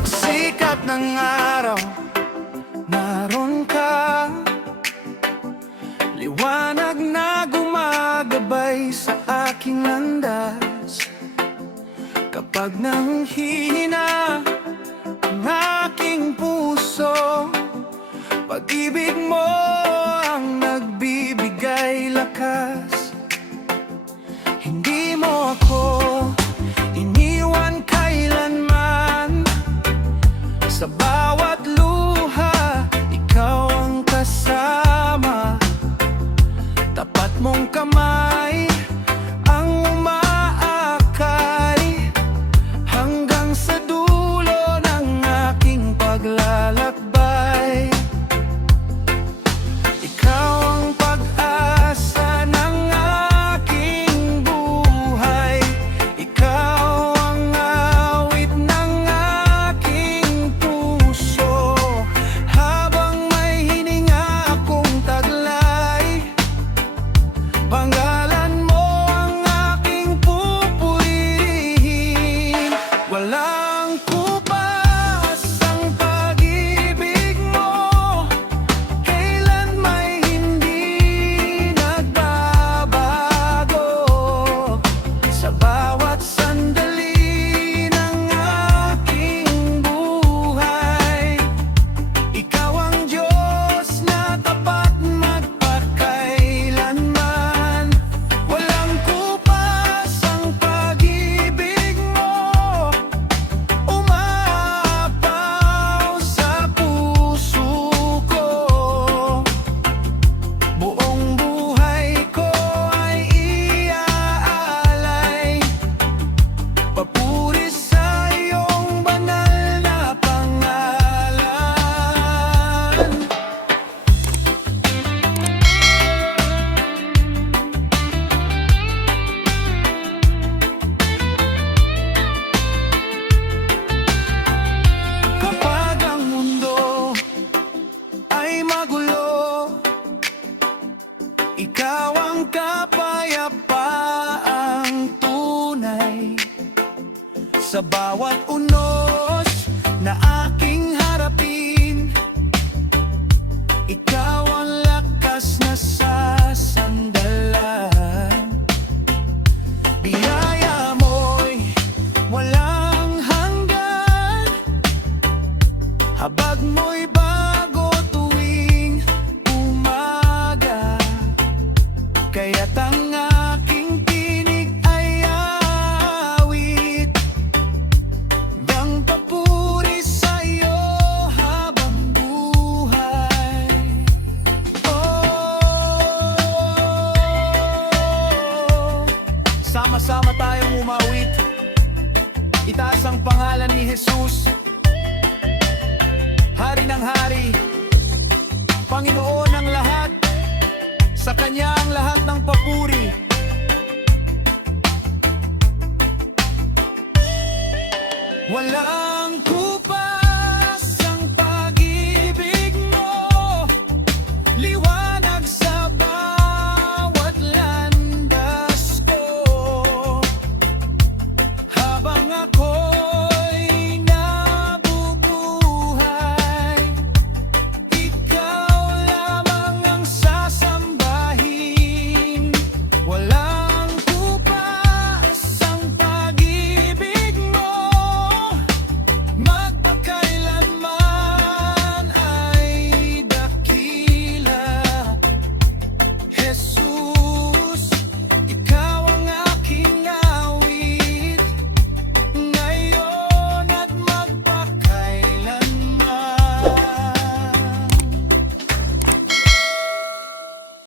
Pagsikat ng araw, naroon ka. Liwanag na gumagabay sa aking landas. Kapag nanghihina ang aking puso, pag-ibig mo ang nagbibigay lakas. Hindi mo ako iniwan kailanman. Sa bawat luha, ikaw ang kasama. Tapat mong kamay ang umaakay hanggang sa dulo ng aking paglalakbay. Ikaw ang pag-asa ng aking buhay. Ikaw ang awit ng aking puso. Habang may hininga akong taglay, pangalan mo ang aking pupurihin. Walang kupas ang pag-ibig mo, kailan may hindi nagbabago. Sa bawat sandali ng aking buhay, ikaw ang Diyos na tapat magpakailanman. Walang kupas ang pag-ibig mo, umaapaw sa puso ko. Buong buhay ko ay iaalay, papuri sa iyong banal na pangalan. Kapag ang mundo ay magulo, ikaw ang kapayapaang tunay. Sa bawat unos na aking harapin, ikaw ang lakas na sasandalan. Biyaya mo'y walang hanggan, habag mo'y bago tuwing umaga. Kaya't ang aking tinig ay awit ng papuri sa iyo habang buhay. Oh, sama-sama tayong umawit, itaas ang pangalan ni Jesus, Hari ng Hari, Panginoon ng lahat. Sa Kanya ang lahat ng papuri. Walang